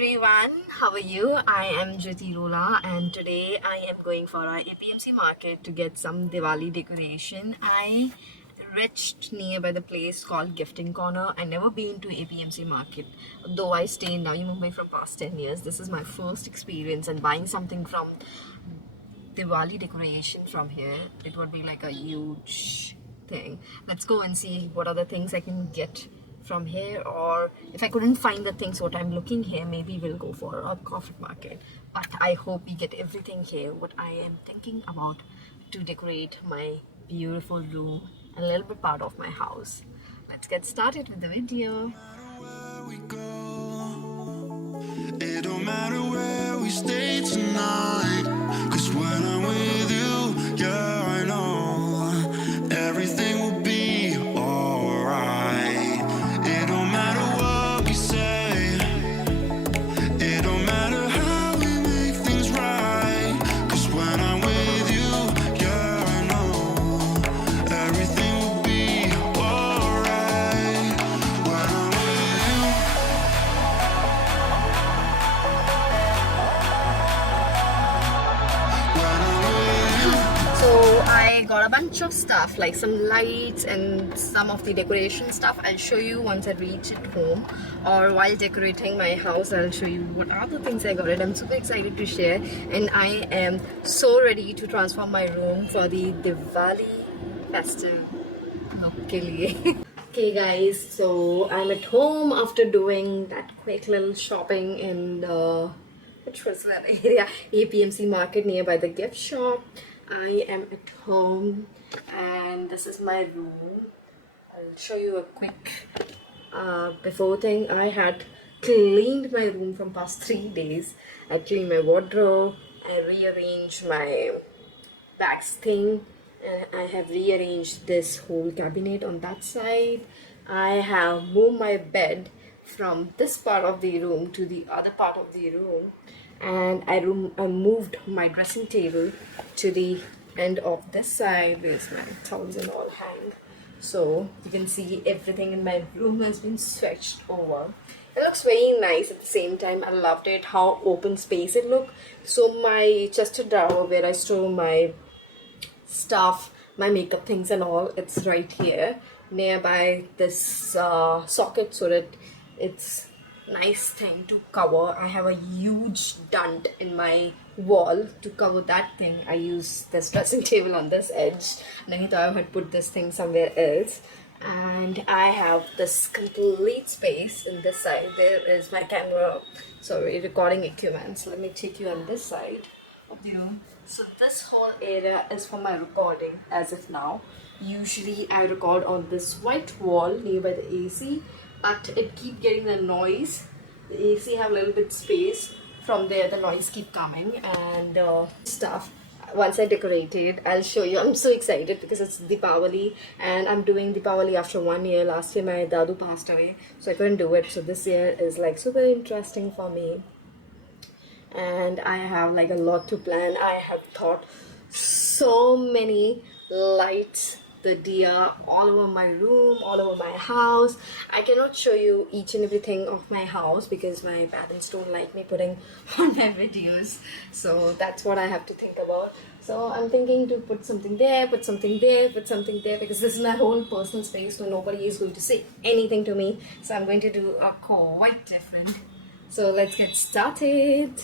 everyone, how are you? I am Jyoti and today I am going for our APMC market to get some Diwali decoration. I reached nearby the place called Gifting Corner. I never been to APMC market, though I stay in Navi Mumbai from past 10 years. This is my first experience and buying something from Diwali decoration from here. It would be like a huge thing. Let's go and see what other things I can get from here, or if I couldn't find the things what I'm looking here, maybe we'll go for a coffee market. But I hope we get everything here what I am thinking about to decorate my beautiful room and a little bit part of my house. Let's get started with the video. It don't matter where we stay tonight, 'cause when I'm with you, yeah, I know everything will be alright. It don't matter what we say, it don't matter how we make things right, 'cause when I'm with you, yeah, I know everything will be alright. When I'm with you. So I got a bunch of stuff like some lights and some of the decoration stuff. I'll show you once I reach it home, or while decorating my house I'll show you what are the things I got it. I'm super excited to share, and I am so ready to transform my room for the Diwali festive look ke liye. Okay guys, so I'm at home after doing that quick little shopping in the, which was that area, APMC market nearby the gift shop. I am at home and this is my room. I'll show you a quick before thing. I had cleaned my room from past 3 days. I cleaned my wardrobe, I rearranged my bags thing, I have rearranged this whole cabinet on that side. I have moved my bed from this part of the room to the other part of the room, and I moved my dressing table to the end of this side where my towels and all hang. So you can see everything in my room has been switched over. It looks very nice at the same time. I loved it how open space it looked. So my chest of drawer where I store my stuff, my makeup things and all, it's right here nearby this socket, so that it's nice thing to cover. I have a huge dent in my wall. To cover that thing I use this dressing table on this edge, and I thought I had put this thing somewhere else. And I have this complete space in this side. There is my camera, sorry, recording equipment. So let me take you on this side of the room. So this whole area is for my recording as of now. Usually I record on this white wall nearby the AC, but it keep getting the noise. The AC have a little bit space. From there the noise keep coming and stuff. Once I decorated, I'll show you. I'm so excited because it's Diwali and I'm doing Diwali after 1 year. Last year my dadu passed away, so I couldn't do it. So this year is like super interesting for me, and I have like a lot to plan. I have thought so many lights, the diya all over my room, all over my house. I cannot show you each and everything of my house because my parents don't like me putting on my videos, so that's what I have to think about. So I'm thinking to put something there, put something there, put something there, because this is my whole personal space, so nobody is going to say anything to me. So I'm going to do a quite different. So let's get started.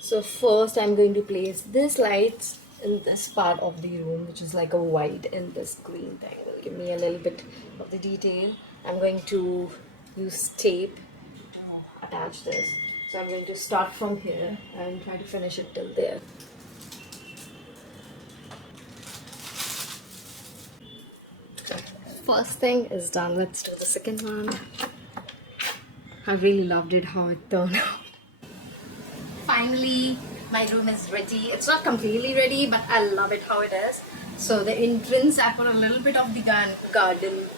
So first I'm going to place this lights in this part of the room, which is like a white, and this green thing will give me a little bit of the detail. I'm going to use tape to attach this. So I'm going to start from here and try to finish it till there. First thing is done. Let's do the second one. I really loved it how it turned out. Finally, my room is ready. It's not completely ready, but I love it how it is. So the entrance, I put a little bit of the garden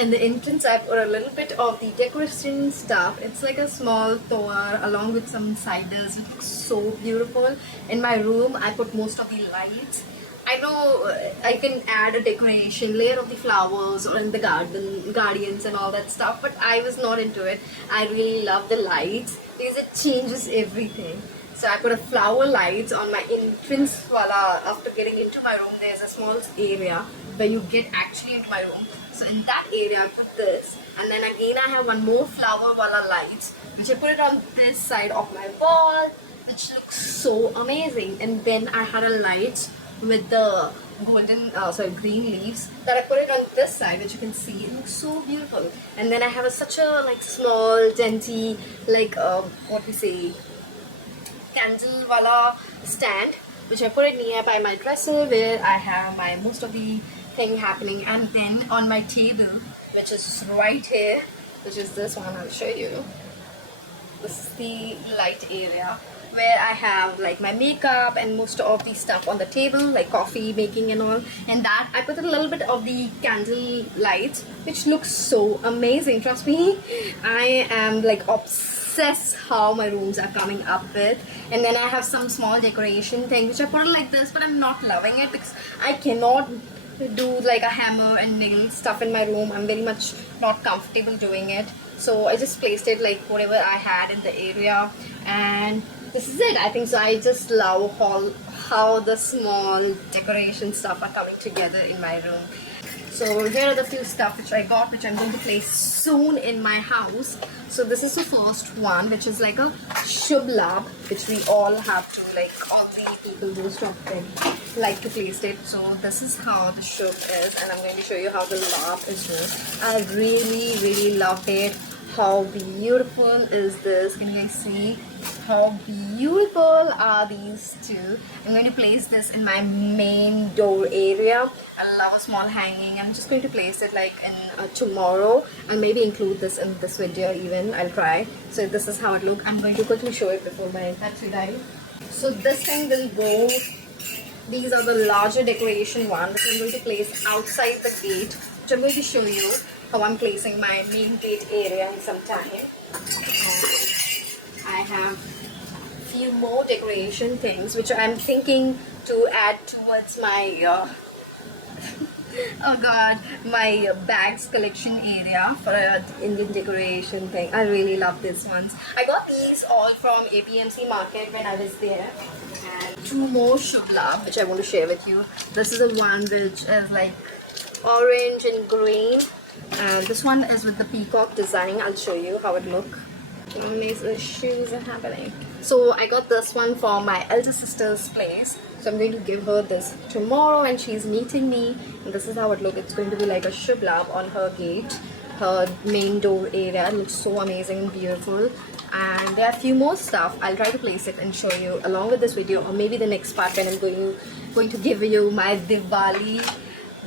and the entrance I put a little bit of the decoration stuff. It's like a small tower along with some ciders. It looks so beautiful. In my room I put most of the lights. I know I can add a decoration layer of the flowers or in the guardians and all that stuff, but I was not into it. I really love the lights because it changes everything. So I put a flower lights on my entrance. Voila! After getting into my room, there's a small area where you get actually into my room. So in that area, I put this, and then again I have one more flower voila lights, which I put it on this side of my wall, which looks so amazing. And then I had a light with the green leaves that I put it on this side, which you can see. It looks so beautiful. And then I have such a like small, dainty, like what we say, candle wala stand, which I put it nearby my dresser where I have my most of the thing happening. And then on my table, which is right here, which is this one, I'll show you. This is the light area where I have like my makeup and most of the stuff on the table, like coffee making and all. And that I put a little bit of the candle lights, which looks so amazing. Trust me, I am like obsessed how my rooms are coming up with. And then I have some small decoration thing which I put it like this, but I'm not loving it because I cannot do like a hammer and nail stuff in my room. I'm very much not comfortable doing it, so I just placed it like whatever I had in the area, and this is it. I think so. I just love how the small decoration stuff are coming together in my room. So here are the few stuff which I got, which I'm going to place soon in my house. So this is the first one, which is like a shubh lab, which we all have to, like all the people who shopping like to place it. So this is how the shubh is, and I'm going to show you how the lab is doing. I really loved it. How beautiful is this? Can you guys see how beautiful are these two? I'm going to place this in my main door area. I love a small hanging. I'm just going to place it like in tomorrow, and maybe include this in this video even. I'll try. So this is how it looks. I'm going to quickly show it before my battery dies. So this thing will go. These are the larger decoration one, which I'm going to place outside the gate, which I'm going to show you how I'm placing my main gate area in some time. And I have few more decoration things which I'm thinking to add towards my oh god, my bags collection area for an Indian decoration thing. I really love these ones. I got these all from APMC market when I was there. And two more shubh lab which I want to share with you. This is the one which is like orange and green, and this one is with the peacock design. I'll show you how it look. Amazing shoes are happening. So I got this one for my elder sister's place, so I'm going to give her this tomorrow, and she's meeting me. And this is how it looks. It's going to be like a shubh lab on her gate, her main door area. It looks so amazing and beautiful. And there are a few more stuff. I'll try to place it and show you along with this video, or maybe the next part when I'm going to give you my Diwali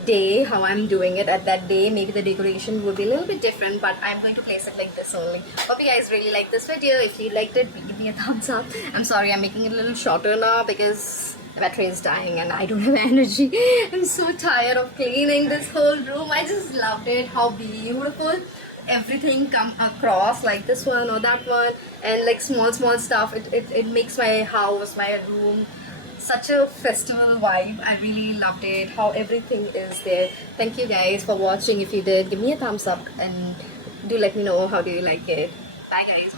day, how I'm doing it at that day. Maybe the decoration would be a little bit different, but I'm going to place it like this only. Hope you guys really like this video. If you liked it, give me a thumbs up. I'm sorry I'm making it a little shorter now because the battery is dying and I don't have energy. I'm so tired of cleaning this whole room. I just loved it, how beautiful everything come across, like this one or that one, and like small stuff. It makes my house, my room such a festival vibe. I really loved it, how everything is there. Thank you guys for watching. If you did, give me a thumbs up and do let me know how do you like it. Bye guys.